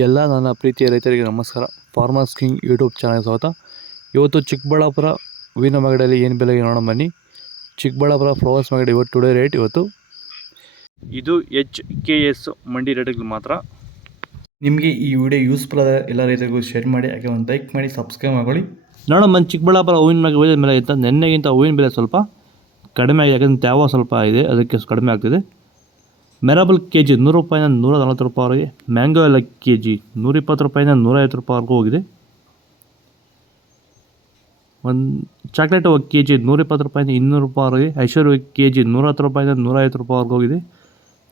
ಎಲ್ಲ ನನ್ನ ಪ್ರೀತಿಯ ರೈತರಿಗೆ ನಮಸ್ಕಾರ. ಫಾರ್ಮರ್ಸ್ ಕಿಂಗ್ ಯೂಟ್ಯೂಬ್ ಚಾನಲ್ ಸ್ವಾಗತ. ಇವತ್ತು ಚಿಕ್ಕಬಳ್ಳಾಪುರ ಹೂವಿನ ಮಾರ್ಕೆಟಲ್ಲಿ ಏನು ಬೆಲೆಗೆ ನೋಡೋಣ ಬನ್ನಿ. ಚಿಕ್ಕಬಳ್ಳಾಪುರ ಫ್ಲವರ್ಸ್ ಮಾರ್ಕೆಟ್ ಇವತ್ತು ಟುಡೇ ರೇಟ್ ಇವತ್ತು ಇದು HKS ಮಂಡಿ ರೇಟ್ಗಳು ಮಾತ್ರ. ನಿಮಗೆ ಈ ವಿಡಿಯೋ ಯೂಸ್ಫುಲ್ ಆದ ಎಲ್ಲ ರೈತರಿಗೂ ಶೇರ್ ಮಾಡಿ, ಹಾಗೆ ಒಂದು ಲೈಕ್ ಮಾಡಿ, ಸಬ್ಸ್ಕ್ರೈಬ್ ಮಾಡ್ಕೊಳ್ಳಿ. ನೋಡೋಣ ಬನ್ನಿ ಚಿಕ್ಕಬಳ್ಳಾಪುರ ಹೂವಿನ ಮಾರ್ಕೆಟ್ ಬೆಲೆ ಇತ್ತ ನೆನ್ನೆಗಿಂತ ಹೂವಿನ ಬೆಲೆ ಸ್ವಲ್ಪ ಕಡಿಮೆ ಆಗಿದೆ. ಯಾಕಂದರೆ ತ್ಯಾವ ಸ್ವಲ್ಪ ಇದೆ, ಅದಕ್ಕೆ ಕಡಿಮೆ ಆಗ್ತಿದೆ. ಮೆರಾಬಲ್ KG 100 ರೂಪಾಯಿನ 140 ರೂಪಾಯಿವರೆಗೆ. ಮ್ಯಾಂಗೋ ಎಲ್ಲ KG 120 ರೂಪಾಯಿನ 150 ರೂಪಾಯಿವರೆಗೂ ಹೋಗಿದೆ. ಒಂದು ಚಾಕ್ಲೇಟ್ KG 120 ರೂಪಾಯಿಂದ 200 ರೂಪಾಯಿವರೆಗೆ. ಐಶ್ವರ್ಯ KG 110 ರೂಪಾಯಿಂದ 150 ರೂಪಾಯಿವರೆಗೂ ಹೋಗಿದೆ.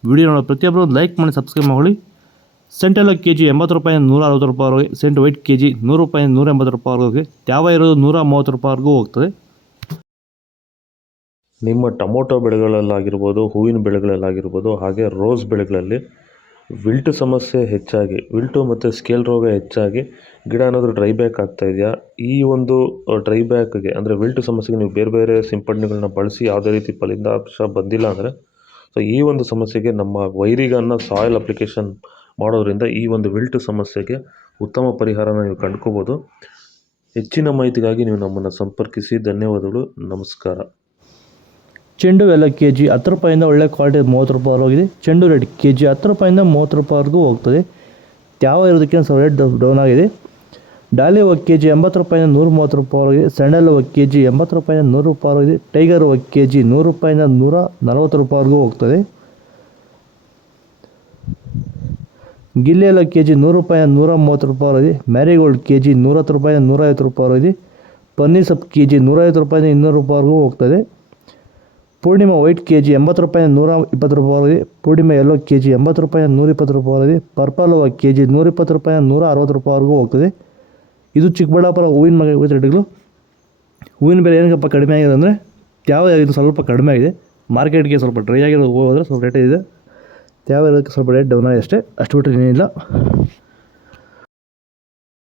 ವಿಡಿಯೋ ನೋಡೋ ಪ್ರತಿಯೊಬ್ಬರು ಲೈಕ್ ಮಾಡಿ, ಸಬ್ಸ್ಕ್ರೈಬ್ ಮಾಡಿ. ಸೆಂಟೆಲ್ಲ KG 80 ರೂಪಾಯಿಂದ 160 ರೂಪಾಯಿವರೆಗೆ. ಸೆಂಟ್ ವೈಟ್ KG 100 ರೂಪಾಯಿಂದ 180 ರೂಪಾಯಿವರೆಗೂ ಹೋಗಿ. ತ್ಯಾವ ಇರೋದು 130 ರೂಪಾಯಿವರೆಗೂ ಹೋಗ್ತದೆ. ನಿಮ್ಮ ಟೊಮೊಟೊ ಬೆಳೆಗಳಲ್ಲಾಗಿರ್ಬೋದು, ಹೂವಿನ ಬೆಳೆಗಳಲ್ಲಾಗಿರ್ಬೋದು, ಹಾಗೆ ರೋಸ್ ಬೆಳೆಗಳಲ್ಲಿ ವಿಲ್ಟು ಸಮಸ್ಯೆ ಹೆಚ್ಚಾಗಿ, ವಿಲ್ಟು ಮತ್ತು ಸ್ಕೇಲ್ ರೋಗ ಹೆಚ್ಚಾಗಿ ಗಿಡ ಏನಾದರೂ ಡ್ರೈ ಬ್ಯಾಕ್ ಆಗ್ತಾ ಇದೆಯಾ? ಈ ಒಂದು ಡ್ರೈ ಬ್ಯಾಕ್ಗೆ ಅಂದರೆ ವಿಲ್ಟು ಸಮಸ್ಯೆಗೆ ನೀವು ಬೇರೆ ಬೇರೆ ಸಿಂಪಡಣೆಗಳನ್ನ ಬಳಸಿ ಯಾವುದೇ ರೀತಿ ಫಲಿತಾಂಶ ಬಂದಿಲ್ಲ ಅಂದರೆ, ಸೊ ಈ ಒಂದು ಸಮಸ್ಯೆಗೆ ನಮ್ಮ ವೈರಿಗನ್ನ ಸಾಯಿಲ್ ಅಪ್ಲಿಕೇಶನ್ ಮಾಡೋದ್ರಿಂದ ಈ ಒಂದು ವಿಲ್ಟು ಸಮಸ್ಯೆಗೆ ಉತ್ತಮ ಪರಿಹಾರನ ನೀವು ಕಂಡುಕೋಬೋದು. ಹೆಚ್ಚಿನ ಮಾಹಿತಿಗಾಗಿ ನೀವು ನಮ್ಮನ್ನು ಸಂಪರ್ಕಿಸಿ. ಧನ್ಯವಾದಗಳು, ನಮಸ್ಕಾರ. ಚೆಂಡು ಎಲ್ಲ KG 10 ರೂಪಾಯಿಂದ ಒಳ್ಳೆ ಕ್ವಾಲಿಟಿ 30 ರೂಪಾಯಿವರೆಗೂ ಹೋಗಿದೆ. ಚೆಂಡು ರೇಟ್ KG 10 ರೂಪಾಯಿಂದ 30 ರೂಪಾಯಿವರೆಗೂ ಹೋಗ್ತದೆ. ತ್ಯಾವ ಇರೋದಕ್ಕೆ ಸ್ವಲ್ಪ ರೇಟ್ ಡೌನ್ ಆಗಿದೆ. ಡಾಲಿ ಹೂವು KG 80 ರೂಪಾಯಿಂದ 130 ರೂಪಾಯಿವರೆಗೆ. ಸ್ಯಾಂಡಲ್ ಹೂವು KG 80 ರೂಪಾಯಿಂದ 100 ರೂಪಾಯಿವರೆಗೆ. ಟೈಗರ್ ಹೂವು KG 100 ರೂಪಾಯಿಂದ 140 ರೂಪಾಯಿವರೆಗೂ ಹೋಗ್ತದೆ. ಗಿಲ್ಲಿ ಎಲ್ಲ KG 100 ರೂಪಾಯಿಂದ 130 ರೂಪಾಯಿವರೆಗೆ. ಮ್ಯಾರಿಗೋಲ್ಡ್ KG 110 ರೂಪಾಯಿಂದ 150 ರೂಪಾಯಿವರೆಗೆ. ಪನ್ನೀರ್ ಸೊಪ್ಪು KG 150 ರೂಪಾಯಿಂದ 200 ರೂಪಾಯಿವರೆಗೂ ಹೋಗ್ತದೆ. ಪೂರ್ಣಿಮಾ ವೈಟ್ KG 80 ರೂಪಾಯಿಂದ 120 ರೂಪಾಯಿವರೆಗೆ. ಪೂರ್ಣಿಮಾ ಎಲ್ಲೋ KG 80 ರೂಪಾಯಿಂದ 120 ರೂಪಾಯಿವರೆಗೆ. ಪರ್ಪಲ್ ಹೂವು KG 120 ರೂಪಾಯಿಂದ 160 ರೂಪಾಯಿವರೆಗೂ ಹೋಗ್ತದೆ. ಇದು ಚಿಕ್ಕಬಳ್ಳಾಪುರ ಹೂವಿನ ಮಾರ್ಕೆಟ್ ರೇಟ್ಗಳು. ಹೂವಿನ ಬೆಲೆ ಏನಕ್ಕಪ್ಪ ಕಡಿಮೆ ಆಗಿದೆ ಅಂದರೆ ತ್ಯಾವ ಇದು ಸ್ವಲ್ಪ ಕಡಿಮೆ ಆಗಿದೆ. ಮಾರ್ಕೆಟ್ಗೆ ಸ್ವಲ್ಪ ಡ್ರೈ ಆಗಿರೋ ಹೋದರೆ ಸ್ವಲ್ಪ ರೇಟ್ ಇದೆ. ತ್ಯಾವ ಇರೋದಕ್ಕೆ ಸ್ವಲ್ಪ ರೇಟ್ ಡೌನ್ ಆಗಿದೆ ಅಷ್ಟೇ, ಅಷ್ಟು ಬಿಟ್ಟರೆ ಏನಿಲ್ಲ.